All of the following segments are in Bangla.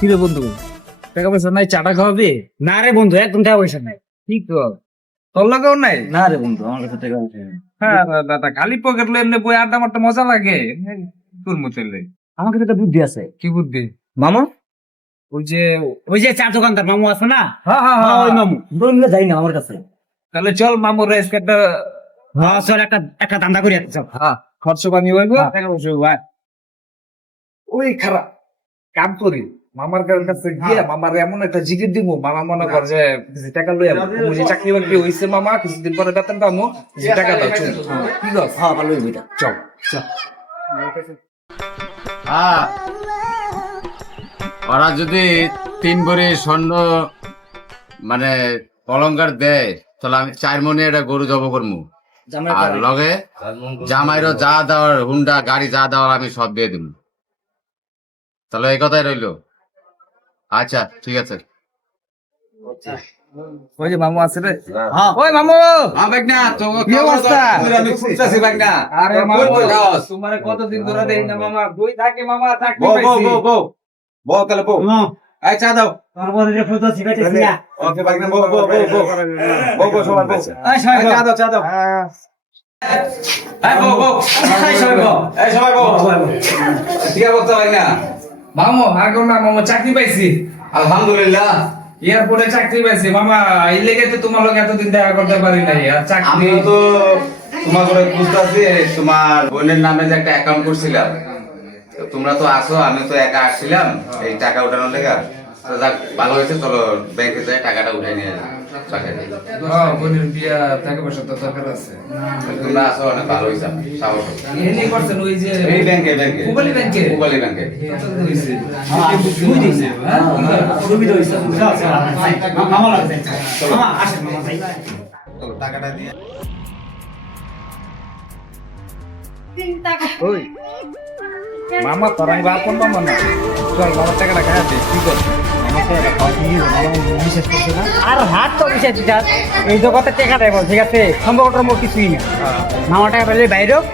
কিরে বন্ধু, টাকা পয়সা নাই, চাটা খাওয়াবি? না রে বন্ধু, একদম টাকা পয়সা নাই। ঠিক তো, তোর লগেও নাই? না রে বন্ধু, আমার কাছে টাকা পয়সা নেই। হ্যাঁ দাদা, খালি পকেট লই এমনি বই আড্ডা মারতে মজা লাগে। তোর মতে লই। আমার কাছে একটা বুদ্ধি আছে। কি বুদ্ধি? মামা, ওই যে ওই যে চা দোকানদার মামু আছে না, হ্যাঁ হ্যাঁ হ্যাঁ, ওই হ্যাঁ, মামু বললে যাই না আমার কাছে। তাহলে চল মামুর রেস্ক একটা। হ্যাঁ চল, একটা একটা ধান্দা করি চল। হ্যাঁ, খরচ পানি হইব, হ্যাঁ। টাকা পয়সা হইব। ওই খারাপ কাম করি, মামার কাছে গিয়ে মামার এমন একটা জিগির দিব, মামা মনে কর যে কিছু টাকা লই যাবো, যে চাকরি বাকরি হইছে মামা, কিছুদিন পরে বেতন পাবো, কিছু টাকা দাও চল। ঠিক আছে, হ্যাঁ ভালো হইব এটা। চল চল। হ্যাঁ, ওরা যদি 3 ভরি স্বর্ণ মানে অলংকার দেয়, তাহলে আমি 4 মনে একটা গরু জব করবো। জামাই আর পাড়ায়। লগে জামাইরও যা দেওয়ার, হুন্ডা গাড়ি যা দেওয়ার আমি সব দিয়ে দিব। তাহলে এই কথাই রইলো। আচ্ছা ঠিক আছে। ওই যে মামু আছে রে। হ্যাঁ। ওই মামু, কি অবস্থা? আমি খুঁজতেছি বাগনা। আরে মামু, তোমারে কতদিন ধরে দেই না মামা, বই থাকে মামা, চাকরি পাইছি। তাহলে বউ। এই চা দাও। তোর বলে যে ফুটো শিখাইতেছি না। ওকে বাগনা, বউ সবার বউ। এই সবাই এই চা দাও, চা দাও। এই বউ। এই সবাই বল। এই সবাই বউ। ঠিক আছে বাগনা। মামু আগে না মামু, চাকরি পাইছি, আলহামদুলিল্লাহ। এয়ারপোর্টে চাকরি পাইছি মামা। এই লেগে তো তোমার লোক এতদিন দেখা করতে পারি নাই। আর চাকরি আমিও তো তোমার করে বুঝতেছি, তোমার বোনের নামে যে একটা অ্যাকাউন্ট করছিলাম, তো তোমরা তো আসো, আমি তো একা আসছিলাম এই টাকা উঠানোর লেগে। তো যাক, ভালো হয়েছে, চলো ব্যাংকে যাই টাকাটা উঠে নিয়ে যাই। বোনের বিয়া, টাকা পয়সা তো দরকার আছে। তোমরা আসো, অনেক ভালো হয়েছে, সাহস হয়েছে। এনে করছেন ওই যে এই ব্যাংকে পুবালি ব্যাংকে? পুবালি ব্যাংকে। হ্যাঁ, দুই দিছে। হ্যাঁ, সুবিধা হইছে। চল চল, মামা লাগবে। মামা আসেন, মামা যাই। চলো টাকাটা দিয়ে। ওই মামা, তোরা আমি বাপন মামা না, চল মামার টাকাটা খাওয়া দে। কি কর? আর হাত তো বিষয় দিতাম, এই জগতে টাকা দেবো, ঠিক আছে? সম্পর্কটার মোট কিছুই না। মামা টাকা পেলে বাইরে হোক,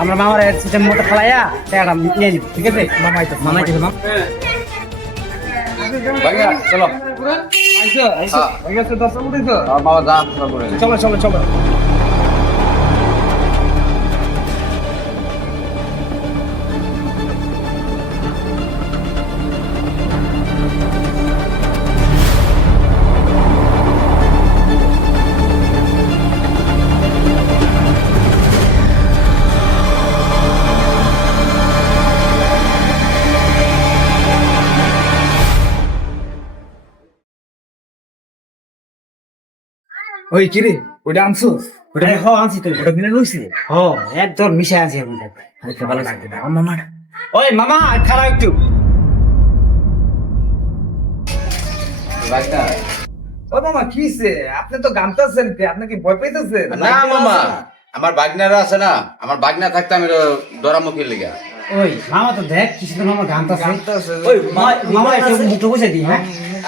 আমরা মামার সিস্টেম মতো খেলাইয়া টাকাটা নিয়ে নিব, ঠিক আছে? মামাই তো মামাই তো মামা। বাগনা, চলো। আইসো আইসো, ঠিক আছে, 10 মিনিট তো। বাবা যা আপনারা করে। চলো চলো চলো। ওই কিরে, ওইটা আনছো? ওটা আনছি তো, ওটা কিনে লইছি। একদম মিশে আনছি এখন। দেখতে ভালো লাগবে না মামা। ওই মামা খারাপ একটু। বাগনা, ও মামা কিছে? আপনি তো গামতাছেন, আপনি কি ভয় পাইতেছেন? না মামা, আমার বাগনারা আছে না, আমার বাগনা থাকতে আমি ডরামুখীর লেগে। ওই মামা তো দেখ, কিছু তো মামা গান গামতাছে। ওই মামা একটু মুঠো বসে দিই। হ্যাঁ,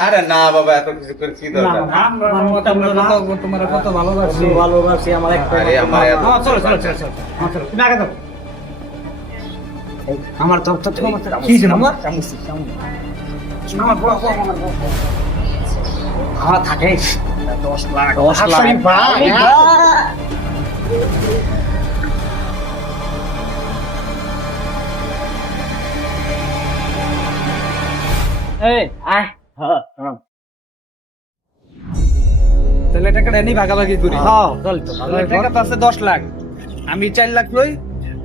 আরে না বাবা, এত কিছু করে কি দরকার? তোমার কত ভালোবাসি। ভালোবাসি আমার একটা। আরে আমার এত- মামা চলো চলো চলো চলো। মামা চলো, তুমি আগে যাও। আমার তো তো তোমার কি ছিল আমার? আমার থাকে 10 লাখ। 10 লাখ ভাই। এই আয়। হ্যাঁ তাহলে টাকাটা এনে ভাগাভাগি করি। হ্যাঁ চল তো ভালো তাহলে টাকা তো আছে 10 লাখ, আমি 4 লাখ লই,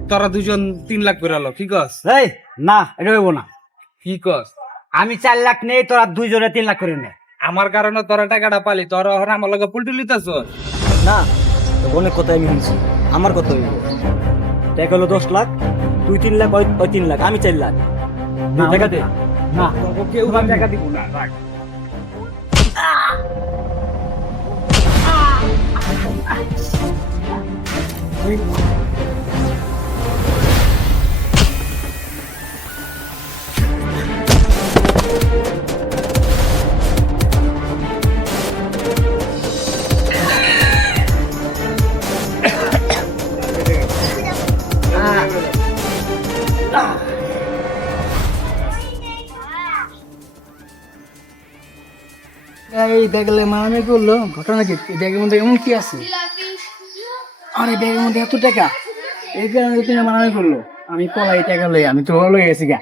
তোরা দুজন 3 লাখ করে লো। কি কস? এই না, এটা হইব না। কি কস? আমি 4 লাখ নেই, তোরা দুইজনে 3 লাখ করে নে। আমার কারণে তোরা টাকাটা পালি, তোরা ওরা আমার লগে পুলটু লিতাছ। না, অনেক কথা আমি শুনছি, আমার কথা হইব। টাকা হলো 10 লাখ, তুই 3 লাখ, ওই 3 লাখ, আমি 4 লাখ। তুই টাকা দে। না, কেউ টাকা দিব না, রাখ। টাকা এই ব্যাগে মারামারি করলো, ঘটনা কি? এই ব্যাগের মধ্যে এমন কি আছে? আর এই ব্যাগের মধ্যে এত টাকা, এই কারণে তুমি মারামারি করলো। আমি পলাই টাকা লই, আমি তো লই গেছি গা।